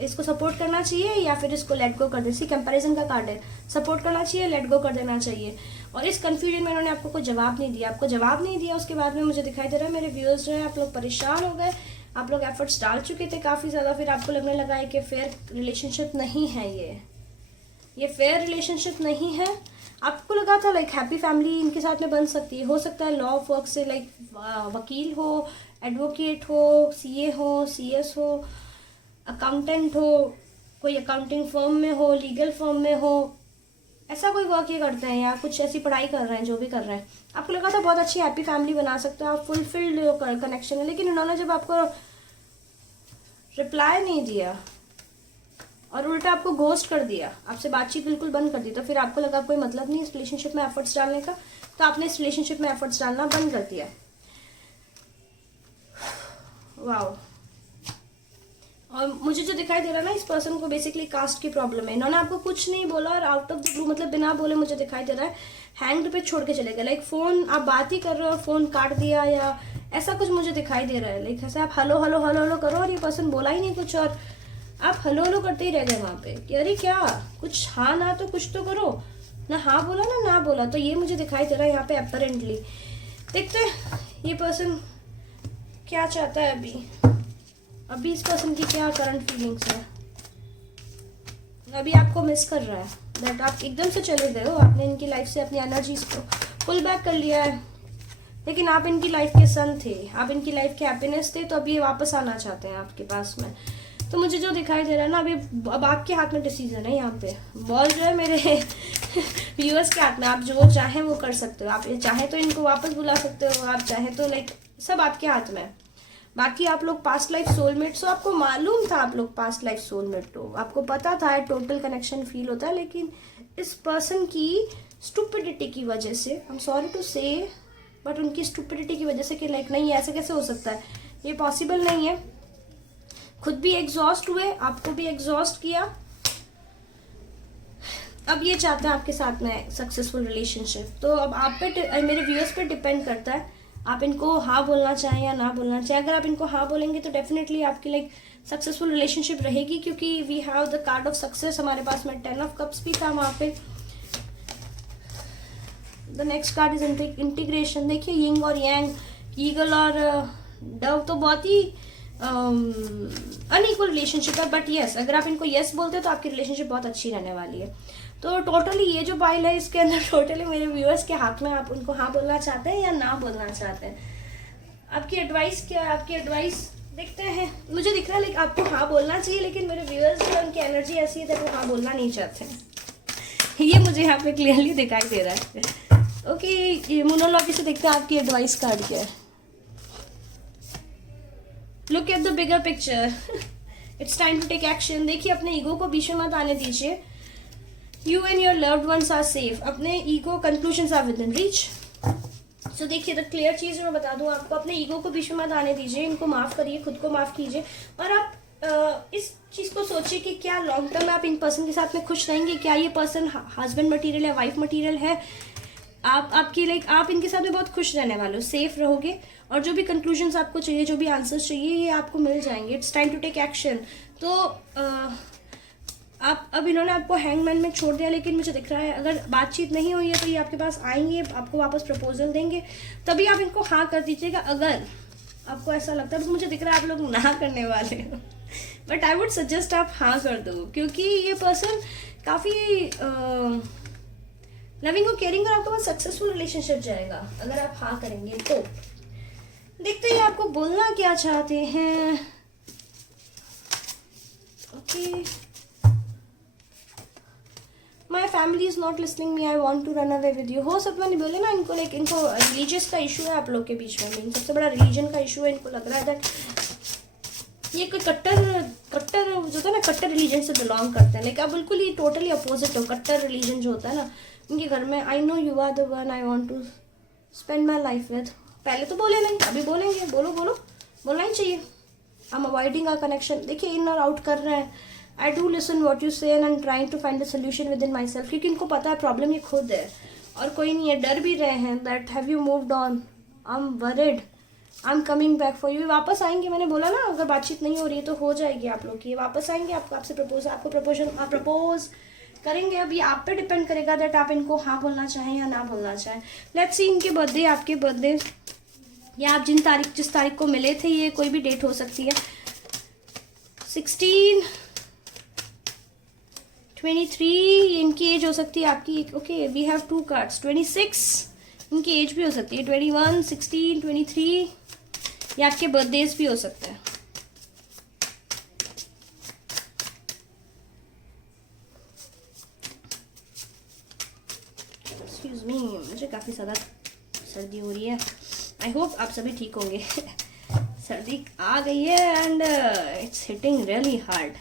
इसको सपोर्ट करना चाहिए या फिर इसको लेट गो कर दे। सी कंपैरिजन का कार्ड है, सपोर्ट करना चाहिए, लेट गो कर देना चाहिए। और इस कंफ्यूजन में इन्होंने आपको कोई जवाब नहीं दिया, उसके बाद में मुझे दिखाई दे रहा है मेरे व्यूअर्स जो है आप लोग परेशान हो गए, आप लोग एफर्ट्स डाल चुके थे काफ़ी ज़्यादा, फिर आपको लगने लगा है कि फेयर रिलेशनशिप नहीं है, ये फेयर रिलेशनशिप नहीं है। आपको लगा था लाइक हैप्पी फैमिली इनके साथ में बन सकती है, हो सकता है लॉ ऑफ वर्क से लाइक वकील हो, एडवोकेट हो, सीए हो, सीएस हो, अकाउंटेंट हो, कोई अकाउंटिंग फर्म में हो, लीगल फर्म में हो, ऐसा कोई वर्क ये करते हैं या कुछ ऐसी पढ़ाई कर रहे हैं, जो भी कर रहे हैं, आपको लगा था बहुत अच्छी हैप्पी फैमिली बना सकते हो आप, फुलफिल्ड कनेक्शन है। लेकिन इन्होंने जब आपको रिप्लाई नहीं दिया और उल्टा आपको घोस्ट कर दिया, आपसे बातचीत बिल्कुल बंद कर दी, तो फिर आपको लगा कोई मतलब नहीं इस रिलेशनशिप में एफर्ट्स डालने का, तो आपने इस रिलेशनशिप में एफर्ट्स डालना बंद कर दिया। वाओ। और मुझे जो दिखाई दे रहा है ना, इस पर्सन को बेसिकली कास्ट की प्रॉब्लम है, इन्होंने आपको कुछ नहीं बोला और आउट ऑफ द ब्लू मतलब बिना बोले मुझे दिखाई दे रहा है हैंग्ड पे छोड़ के चले गए। लाइक फोन आप बात ही कर रहे हो और फोन काट दिया या ऐसा कुछ मुझे दिखाई दे रहा है। लाइक ऐसे आप हेलो हेलो हेलो हेलो करो और ये पर्सन बोला ही नहीं कुछ, और आप हेलो हेलो करते ही रह गए वहां पे कि अरे क्या कुछ हाँ ना तो कुछ तो करो, ना हाँ बोला ना बोला। तो ये मुझे दिखाई दे रहा है यहाँ पे अपेरेंटली। देखते हैं ये पर्सन क्या चाहता है अभी इस पर्सन की क्या करंट फीलिंग्स है। अभी आपको मिस कर रहा है, दैट आप एकदम से चले गए हो, आपने इनकी लाइफ से अपनी एनर्जीज को पुल बैक कर लिया है, लेकिन आप इनकी लाइफ के सन थे, आप इनकी लाइफ के हैप्पीनेस थे, तो अभी ये वापस आना चाहते हैं आपके पास में। तो मुझे जो दिखाई दे रहा है ना, अभी अब आपके हाथ में डिसीजन है, यहाँ पे बॉल जो है मेरे व्यूअर्स के हाथ में, आप जो चाहें वो कर सकते हो। आप चाहें तो इनको वापस बुला सकते हो, आप चाहें तो लाइक सब आपके हाथ में। बाकी आप लोग पास्ट लाइफ सोलमेट्स हो, आपको मालूम था आप लोग पास्ट लाइफ सोलमेट हो, आपको पता था टोटल कनेक्शन फील होता है, लेकिन इस पर्सन की स्टुपिडिटी की वजह से, आई एम सॉरी टू से, बट उनकी स्टुपिडिटी की वजह से कि लाइक नहीं ऐसे कैसे हो सकता है, ये पॉसिबल नहीं है। खुद भी एग्जॉस्ट हुए, आपको भी एग्जॉस्ट किया। अब ये चाहते हैं आपके साथ में सक्सेसफुल रिलेशनशिप। तो अब आप पे, मेरे व्यूअर्स पे डिपेंड करता है आप इनको हाँ बोलना चाहें या ना बोलना चाहें। अगर आप इनको हाँ बोलेंगे तो डेफिनेटली आपकी लाइक सक्सेसफुल रिलेशनशिप रहेगी, क्योंकि we have the card of success, हमारे पास में 10 ऑफ कप्स भी था वहाँ पे। The next card is integration. देखिए यिंग और यांग, ईगल और डव, तो बहुत ही अनइक्वल रिलेशनशिप है, बट यस अगर आप इनको यस बोलते हो तो आपकी रिलेशनशिप बहुत अच्छी रहने वाली है। तो टोटली ये जो पाइल है इसके अंदर टोटली मेरे व्यूअर्स के हाथ में, आप उनको हाँ बोलना चाहते हैं या ना बोलना चाहते हैं। आपकी एडवाइस क्या है, आपकी एडवाइस देखते हैं। मुझे दिख रहा है लाइक आपको हाँ बोलना चाहिए, लेकिन मेरे व्यूअर्स जो उनकी एनर्जी ऐसी है वो हाँ बोलना नहीं चाहते, ये मुझे यहाँ पे क्लियरली दिखाई दे रहा है। ओके, मोनोलॉजी से देखते हैं आपकी एडवाइस कार्ड क्या है। Look at the bigger picture, it's time to take action. देखिए अपने ईगो को बीच में मत आने दीजिए। You and your loved ones are safe, अपने ego conclusions are within reach. So देखिए, तो क्लियर चीज़ मैं बता दूं आपको, अपने ईगो को बीच में मत आने दीजिए, इनको माफ़ करिए, खुद को माफ़ कीजिए, और आप इस चीज़ को सोचिए कि क्या लॉन्ग टर्म में आप इन पर्सन के साथ में खुश रहेंगे, क्या ये पर्सन हस्बैंड मटेरियल है, वाइफ मटेरियल है, आपकी आप इनके साथ में बहुत खुश रहने वाले हो, सेफ रहोगे, और जो भी कंक्लूजन्स आपको चाहिए, जो भी आंसर्स चाहिए, ये आपको मिल जाएंगे। It's time to take action. तो आप अब इन्होंने आपको हैंगमैन में छोड़ दिया, लेकिन मुझे दिख रहा है अगर बातचीत नहीं हुई है तो ये आपके पास आएंगे, आपको वापस प्रपोजल देंगे, तभी आप इनको हाँ कर दीजिएगा। अगर आपको ऐसा लगता है, मुझे दिख रहा है आप लोग ना करने वाले हो, बट आई वुड सजेस्ट आप हाँ कर दो, क्योंकि ये पर्सन काफ़ी लविंग और केयरिंग और आपके पास सक्सेसफुल रिलेशनशिप जाएगा अगर आप हाँ करेंगे। तो देखते हैं आपको बोलना क्या चाहते हैं। Okay, my family is not listening me, I want to run away with you. हो सकता है, बोले ना इनको, लाइक इनको रिलीजियस का इशू है आप लोग के बीच में, सबसे बड़ा रिलीजन का इशू है। इनको लग रहा है दैट ये कोई कट्टर जो होता है ना, कट्टर रिलीजन से बिलोंग करते हैं, लाइक आप बिल्कुल ही टोटली अपोजिट हो। कट्टर रिलीजन जो होता है ना उनके घर में, I know you are the one I want to spend my life with. पहले तो बोले नहीं, अभी बोलेंगे। बोलो बोलना ही चाहिए। I am avoiding our connection. देखिए, इन और आउट कर रहे हैं। I do listen what you say and I am trying to find the solution within myself, क्योंकि इनको पता है प्रॉब्लम ये खुद है और कोई नहीं है। डर भी रहे हैं that have you moved on, I am worried, I am coming back for you. वापस आएंगे, मैंने बोला ना, अगर बातचीत नहीं हो रही है तो हो जाएगी आप लोग की। वापस आएंगे, आपसे प्रपोज करेंगे। अब ये आप पे डिपेंड करेगा दैट आप इनको हाँ बोलना चाहें या ना बोलना चाहें। लेट्स सी इनके बर्थडे, आपके बर्थडे, या आप जिस तारीख को मिले थे, ये कोई भी डेट हो सकती है। 16, 23 इनकी एज हो सकती है आपकी। Okay, we have 2 cards. 26 इनकी एज भी हो सकती है। 21, 16, 23 ये आपके बर्थडेज भी हो सकते हैं। एक्सक्यूज मी, मुझे काफ़ी ज़्यादा सर्दी हो रही है। आई होप आप सभी ठीक होंगे। सर्दी आ गई है and it's hitting really hard.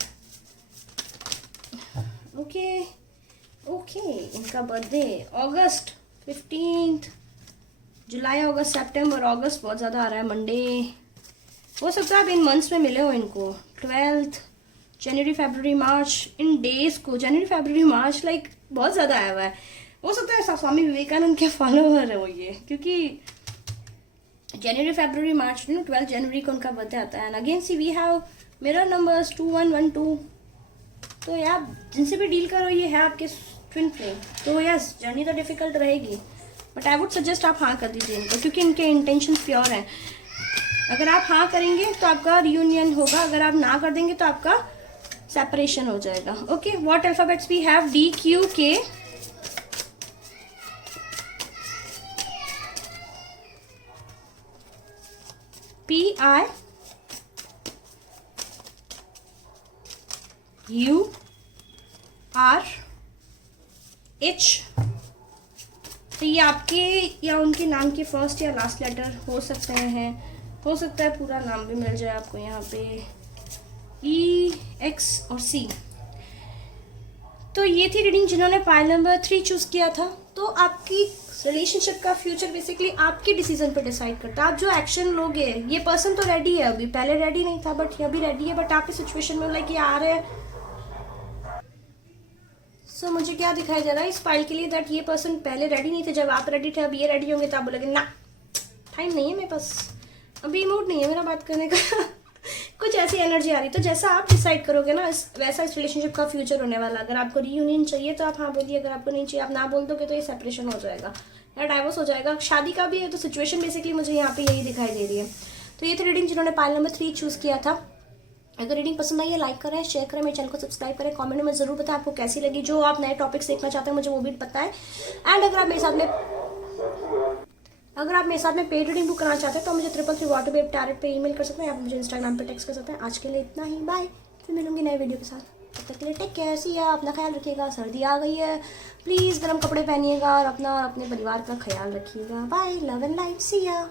Okay, इनका बर्थडे अगस्त 15, जुलाई, अगस्त, सितंबर, अगस्त बहुत ज़्यादा आ रहा है। मंडे हो सकता है आप इन मंथ्स में मिले हो इनको। 12, जनवरी, फरवरी, मार्च, इन डेज को जनवरी, फरवरी, मार्च, लाइक बहुत ज़्यादा आया हुआ है। हो सकता है स्वामी विवेकानंद के फॉलोअर है वो ये, क्योंकि जनवरी, फरवरी, मार्च, 12 जनवरी को उनका बर्थडे आता है। And again see we have mirror numbers 2112। तो यार जिनसे भी डील करो, ये है आपके ट्विन फ्लेम। तो यस, जर्नी तो डिफिकल्ट रहेगी, बट आई वुड सजेस्ट आप हाँ कर दीजिए इनको, क्योंकि इनके इंटेंशन प्योर हैं। अगर आप हाँ करेंगे तो आपका रियूनियन होगा, अगर आप ना कर देंगे तो आपका सेपरेशन हो जाएगा। Okay, what alphabets we have? D, Q, K, P, I, U, R, H। तो ये आपके या उनके नाम के फर्स्ट या लास्ट लेटर हो सकते हैं, हो सकता है पूरा नाम भी मिल जाए आपको यहाँ पे, E, X और C। तो ये थी रीडिंग जिन्होंने पाइल नंबर 3 चूज किया था। तो आपकी रिलेशनशिप का फ्यूचर बेसिकली आपके डिसीजन पर डिसाइड करता है। आप जो एक्शन लोगे, ये पर्सन तो रेडी है, अभी पहले रेडी नहीं था बट अभी रेडी है, बट आपकी सिचुएशन में लाइक ये आ रहे हैं। सो मुझे क्या दिखाई दे रहा है इस फाइल के लिए, दैट ये पर्सन पहले रेडी नहीं थे, जब आप रेडी थे, अब ये रेडी होंगे तो आप बोलोगे ना टाइम नहीं है मेरे पास, अभी मूड नहीं है मेरा बात करने का। कुछ ऐसी एनर्जी आ रही। तो जैसा आप डिसाइड करोगे ना, वैसा इस रिलेशनशिप का फ्यूचर होने वाला। अगर आपको रीयूनियन चाहिए तो आप हाँ बोलिए, अगर आपको नहीं चाहिए आप ना बोल दोगे तो ये सेपरेशन हो जाएगा या डाइवोर्स हो जाएगा। शादी का भी है, तो सिचुएशन बेसिकली मुझे यहाँ पे यही दिखाई दे रही है। तो ये थी रीडिंग जिन्होंने पाइल नंबर 3 चूज़ किया था। अगर रीडिंग पसंद आई है, लाइक करें, शेयर करें, मेरे चैनल को सब्सक्राइब करें, कमेंट में जरूर बताएं आपको कैसी लगी। जो आप नए टॉपिक्स देखना चाहते हैं मुझे वो भी बताएं। एंड अगर आप मेरे साथ में पेड रीडिंग बुक कराना चाहते हैं तो मुझे 333 WhatsApp डायरेक्ट पे ईमेल कर सकते हैं, या मुझे इंस्टाग्राम पे टेक्स्ट कर सकते हैं। आज के लिए इतना ही, बाय। फिर मिलूंगी नए वीडियो के साथ, तब तक के लिए टेक केयर, सी या। अपना ख्याल रखिएगा, सर्दी आ गई है, प्लीज़ गर्म कपड़े पहनिएगा और अपने परिवार का ख्याल रखिएगा। बाय, लव एंड लाइट, सी या।